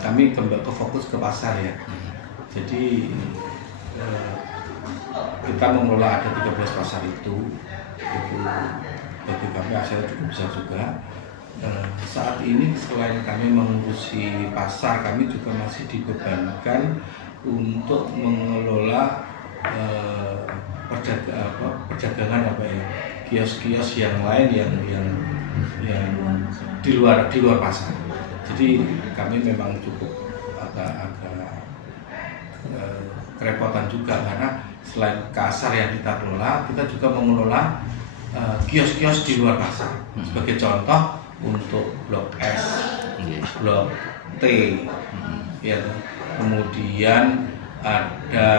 kami ke fokus ke pasar ya. Jadi kita mengelola ada 13 pasar itu bagi kami hasilnya cukup besar juga. Saat ini selain kami mengurusi pasar, kami juga masih dibebankan untuk mengelola perdagangan kios-kios yang lain yang di luar pasar. Jadi kami memang cukup agak kerepotan juga karena selain kasar yang kita kelola, kita juga mengelola kios-kios di luar pasar. Sebagai contoh untuk Blok S, Blok T, ya, kemudian ada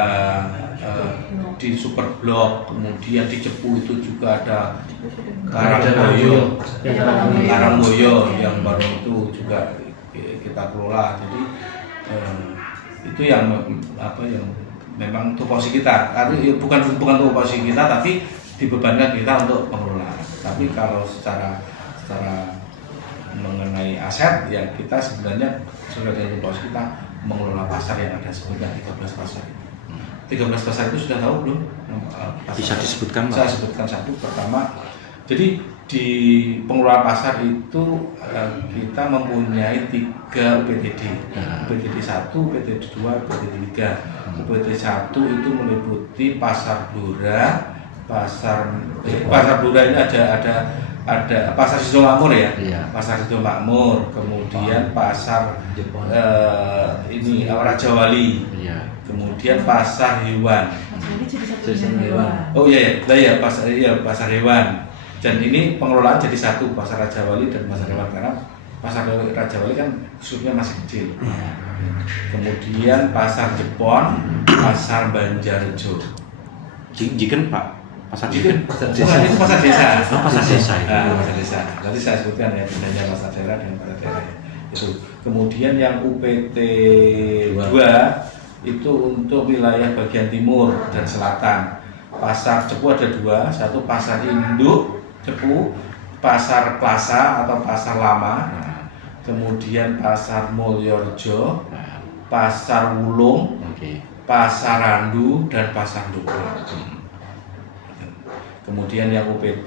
di Super Blok, kemudian di Cepu itu juga ada Karangboyo yang baru itu juga kita kelola. Jadi itu yang memang tupoksi kita, bukan tupoksi kita, tapi dibebankan kita untuk pengelolaan. Tapi kalau secara mengenai aset, ya kita sebenarnya sudah dari tupoksi kita mengelola pasar yang ada sebanyak 13 pasar. 13 pasar itu sudah tahu belum? Bisa disebutkan, Pak? Saya sebutkan satu. Pertama, jadi di pengelola pasar itu kita mempunyai 3 UPTD. UPTD 1, UPTD 2, UPTD 3. UPTD 1 itu meliputi Pasar Blora, Pasar Blora ini ada Pasar Sido Makmur ya, Pasar Sido Makmur, kemudian Pasar ini Raja Wali, kemudian Pasar Hewan. Oh iya, Pasar Hewan. Dan ini pengelolaan jadi satu, Pasar Raja Wali dan Pasar Hewan, karena Pasar Raja Wali kan struknya masih kecil. Kemudian Pasar Jepon, Pasar Banjarjo. Jiken, Pak. Pasar Jiken. Itu pasar desa. Pasar desa. Pasar desa. Nanti saya sebutkan ya bedanya pasar daerah dengan pasar daerah. Itu. Kemudian yang UPT 2 itu untuk wilayah bagian timur dan selatan. Pasar Cepu ada 2, satu Pasar Induk Cepu, Pasar Plaza atau Pasar Lama, kemudian Pasar Mulyorjo, Pasar Wulung, Pasar Randu, dan Pasar Dukuh. Kemudian yang UPT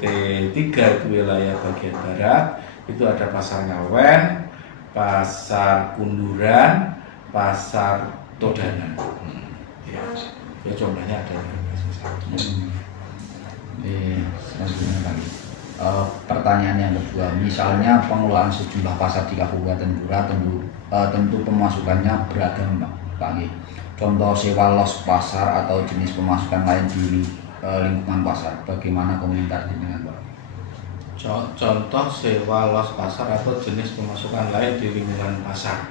3 itu wilayah bagian barat, itu ada Pasar Ngawen, Pasar Kunduran, Pasar Todanan. Ya jumlahnya ada. Selanjutnya lagi. Pertanyaan yang kedua, misalnya pengelolaan sejumlah pasar di Kabupaten Blora tentu pemasukannya beragam, Pak. Contoh sewa los pasar atau jenis pemasukan lain di lingkungan pasar, bagaimana komentar dengan Pak? Contoh sewa los pasar atau jenis pemasukan lain di lingkungan pasar.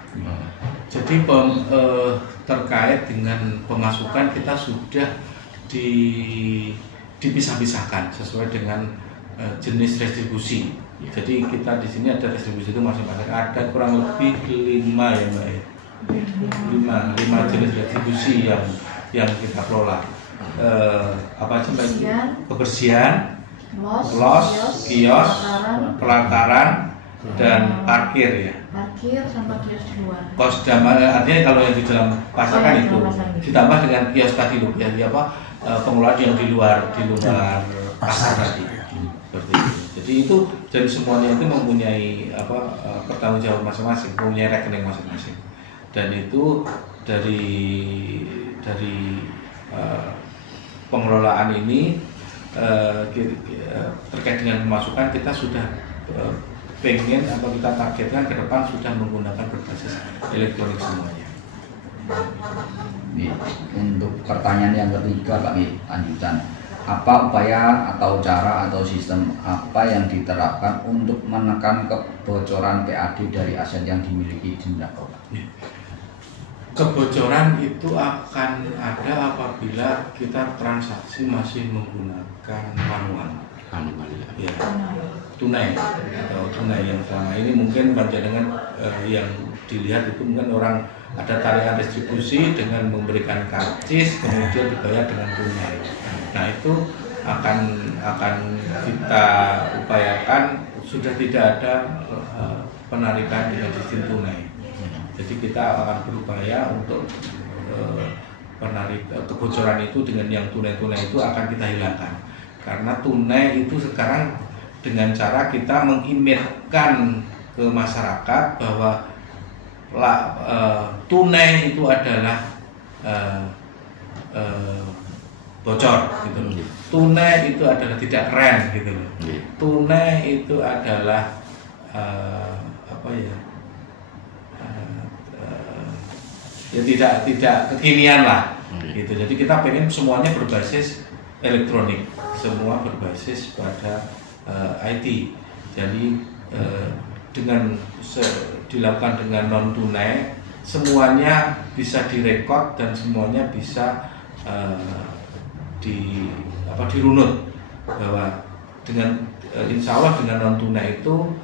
Jadi terkait dengan pemasukan kita sudah dipisah-pisahkan sesuai dengan jenis restribusi. Jadi kita di sini ada restribusi itu masing-masing, ada kurang lebih 5 ya Mbak ya. 5 jenis restribusi yang kita kelola. Apa aja Mbak? Kebersihan, los, kios, pelataran, dan parkir ya. Parkir sama kios di luar. Kos artinya kalau yang di dalam pasar kan itu ditambah dengan kios tadi loh, ya pengelolaan yang di luar pasar tadi. Seperti itu. Jadi itu dan semuanya itu mempunyai pertanggungjawaban masing-masing, mempunyai rekening masing-masing. Dan itu dari pengelolaan ini terkait dengan pemasukan kita sudah pengen atau kita targetkan ke depan sudah menggunakan berbasis elektronik semuanya. Untuk pertanyaan yang ketiga Pak, lanjutan. Apa upaya atau cara atau sistem apa yang diterapkan untuk menekan kebocoran PAD dari aset yang dimiliki Dindak? Kebocoran itu akan ada apabila kita transaksi masih menggunakan manual. Ya, tunai atau tunai yang selama ini mungkin panjenengan yang dilihat itu mungkin orang ada tarian distribusi dengan memberikan karcis kemudian dibayar dengan tunai. Nah itu akan kita upayakan sudah tidak ada penarikan dengan sistem tunai. Jadi kita akan berupaya untuk kebocoran itu dengan yang tunai-tunai itu akan kita hilangkan. Karena tunai itu sekarang dengan cara kita mengimitkan ke masyarakat bahwa tunai itu adalah bocor gitu loh. Tunai itu adalah tidak keren gitu loh. Tunai itu adalah ya tidak kekinian lah gitu. Jadi kita pengen semuanya berbasis elektronik, semua berbasis pada IT. Jadi dengan dilakukan dengan non tunai, semuanya bisa direkod dan semuanya bisa dirunut bahwa dengan insya Allah dengan non tunai itu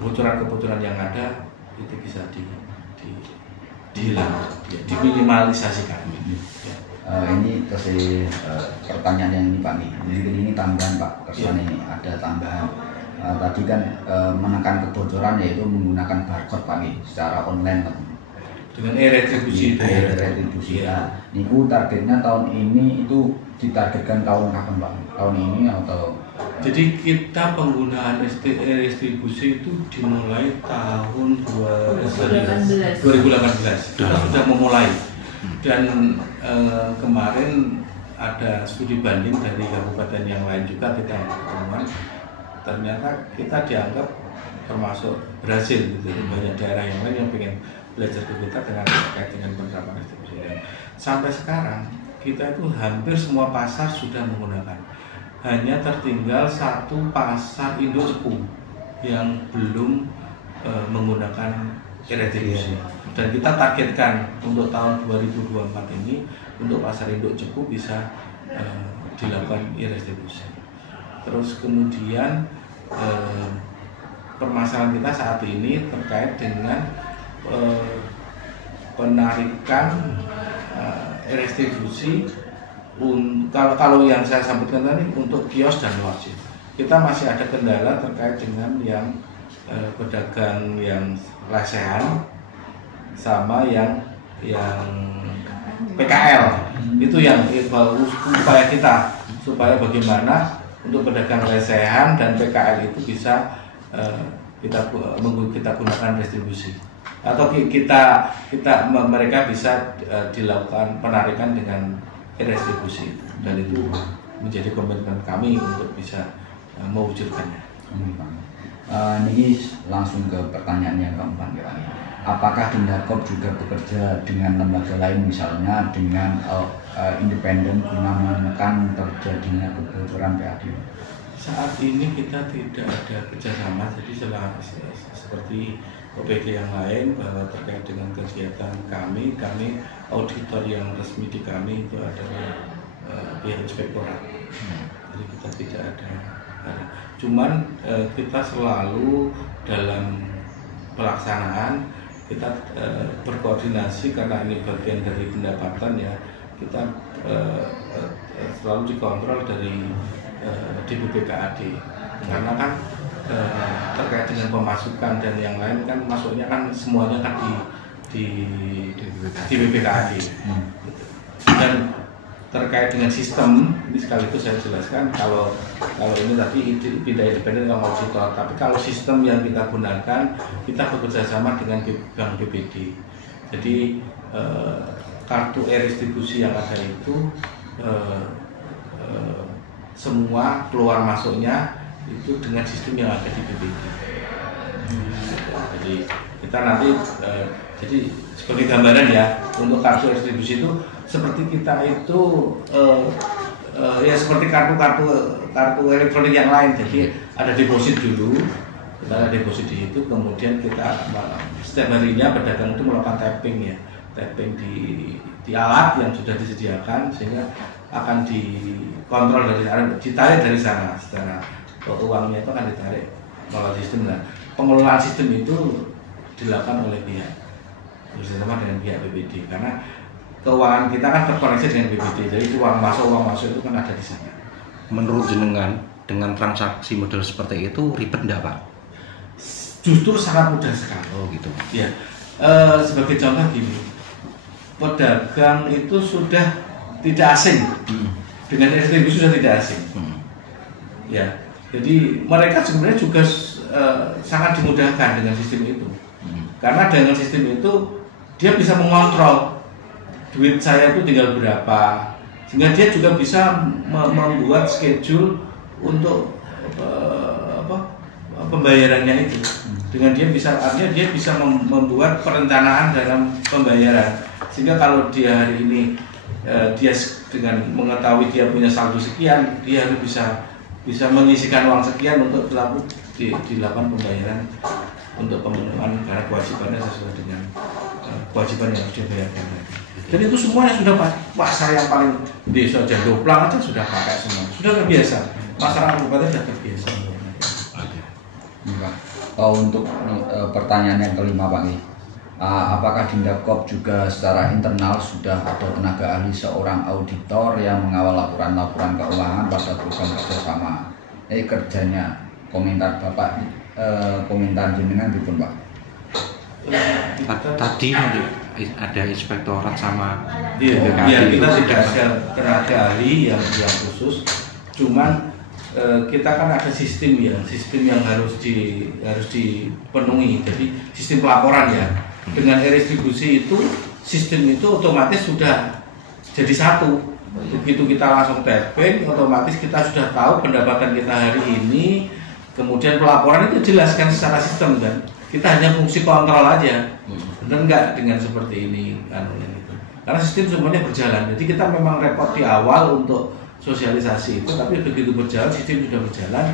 kebocoran yang ada itu bisa dihilang, diminimalisasikan. Ini kasih pertanyaan yang ini Pak nih. Ini tambahan Pak, kesan ini ada tambahan. Tadi kan menekan kebocoran yaitu menggunakan barcode Pak nih secara online Pak. Dengan e-retribusi. E-retribusi. Niku targetnya tahun ini itu ditargetkan tahun kapan Pak? Tahun ini atau? Jadi kita penggunaan e-retribusi itu dimulai tahun 2018. Kita sudah memulai. Dan kemarin ada studi banding dari kabupaten yang lain juga kita temukan, ternyata kita dianggap termasuk berhasil gitu. Banyak daerah yang lain yang pengen belajar ke kita terkait dengan penerapan retribusi. Sampai sekarang kita itu hampir semua pasar sudah menggunakan. Hanya tertinggal satu pasar induk Cepu yang belum menggunakan e-retribusi. Dan kita targetkan untuk tahun 2024 ini untuk pasar induk Cepu bisa dilakukan e-retribusi. Terus kemudian permasalahan kita saat ini terkait dengan penarikan e-retribusi. Kalau yang saya sampaikan tadi untuk kios dan lodging, kita masih ada kendala terkait dengan yang pedagang yang lesehan sama yang PKL. Itu yang upaya kita supaya bagaimana untuk pedagang lesehan dan PKL itu bisa kita gunakan retribusi atau mereka bisa dilakukan penarikan dengan retribusi, dan itu menjadi komitmen kami untuk bisa mewujudkannya. Ini langsung ke pertanyaan yang keempat ya Pak. Apakah Dindarkop juga bekerja dengan lembaga lain misalnya dengan independen guna menekan terjadinya kebocoran PAD? Saat ini kita tidak ada kerjasama, jadi seperti OPD yang lain bahwa terkait dengan kegiatan kami auditor yang resmi di kami itu adalah pihak inspektorat. Jadi kita tidak ada. Cuman kita selalu dalam pelaksanaan kita berkoordinasi karena ini bagian dari pendapatan ya, kita selalu dikontrol dari DBPKAD karena kan terkait dengan pemasukan dan yang lain kan masuknya kan semuanya kan di BPKAD. Dan terkait dengan sistem ini sekaligus saya jelaskan kalau ini tadi tidak independen yang auditor, tapi kalau sistem yang kita gunakan kita bekerja sama dengan Bank BPD. Jadi kartu e-retribusi yang ada itu semua keluar masuknya itu dengan sistem yang ada di BPD. Jadi kita nanti jadi sebagai gambaran ya untuk kartu retribusi itu seperti kita itu ya seperti kartu elektronik yang lain. Jadi ada deposit dulu, kita ada deposit di situ, kemudian kita setiap harinya pedagang itu melakukan tapping di alat yang sudah disediakan sehingga akan dikontrol dari sana, ditarik dari sana secara uangnya itu akan ditarik melalui sistem. Nah, pengelolaan sistem itu dilakukan oleh pihak bersama dengan pihak BPD karena keuangan kita kan terkoneksi dengan BPD, jadi uang masuk itu kan ada di sana. Menurut jenengan dengan transaksi model seperti itu ribet enggak Pak? Justru sangat mudah sekali. Oh gitu. Ya, Sebagai contoh gini, pedagang itu sudah tidak asing dengan STB, sudah tidak asing. Ya, jadi mereka sebenarnya juga sangat dimudahkan dengan sistem itu. Karena dengan sistem itu dia bisa mengontrol duit saya itu tinggal berapa, sehingga dia juga bisa membuat schedule untuk pembayarannya itu. Dengan dia bisa, artinya dia bisa membuat perencanaan dalam pembayaran, sehingga kalau dia hari ini dia dengan mengetahui dia punya saldo sekian, dia harus bisa menyisikan uang sekian untuk dilakukan pembayaran untuk pemenuhan karena kewajibannya sesuai dengan kewajiban yang harus dibayarkan. Dan itu semuanya sudah saya yang paling desa Jandoplang aja sudah pakai semua, sudah terbiasa. Masyarakat kabupaten sudah terbiasa. Untuk pertanyaan yang kelima Pak, apakah Dindakop juga secara internal sudah ada tenaga ahli seorang auditor yang mengawal laporan-laporan keuangan pada program kerjasama? Kerjanya, komentar Bapak, komentar jenengan gitu Pak. Tadi ada inspektorat sama Iya, kita tidak ada tenaga ahli yang khusus, cuman kita kan ada sistem yang harus dipenuhi. Jadi sistem pelaporan ya, dengan redistribusi itu sistem itu otomatis sudah jadi satu. Begitu kita langsung tapping, otomatis kita sudah tahu pendapatan kita hari ini. Kemudian pelaporan itu jelaskan secara sistem kan. Kita hanya fungsi kontrol aja. Benar nggak dengan seperti ini kan gitu. Karena sistem semuanya berjalan. Jadi kita memang repot di awal untuk sosialisasi itu, tapi begitu berjalan, sistem sudah berjalan,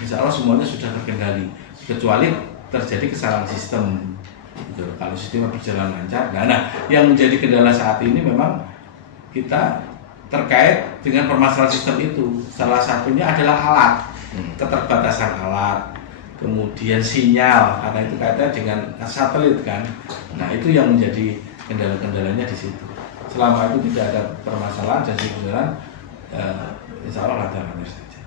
insya Allah semuanya sudah terkendali, kecuali terjadi kesalahan sistem gitu. Kalau sistemnya berjalan lancar, nah yang menjadi kendala saat ini memang kita terkait dengan permasalahan sistem itu. Salah satunya adalah alat, keterbatasan alat, kemudian sinyal, karena itu kaitannya dengan satelit kan. Nah itu yang menjadi kendala-kendalanya di situ. Selama itu tidak ada permasalahan dan sebenarnya insya Allah lancar saja.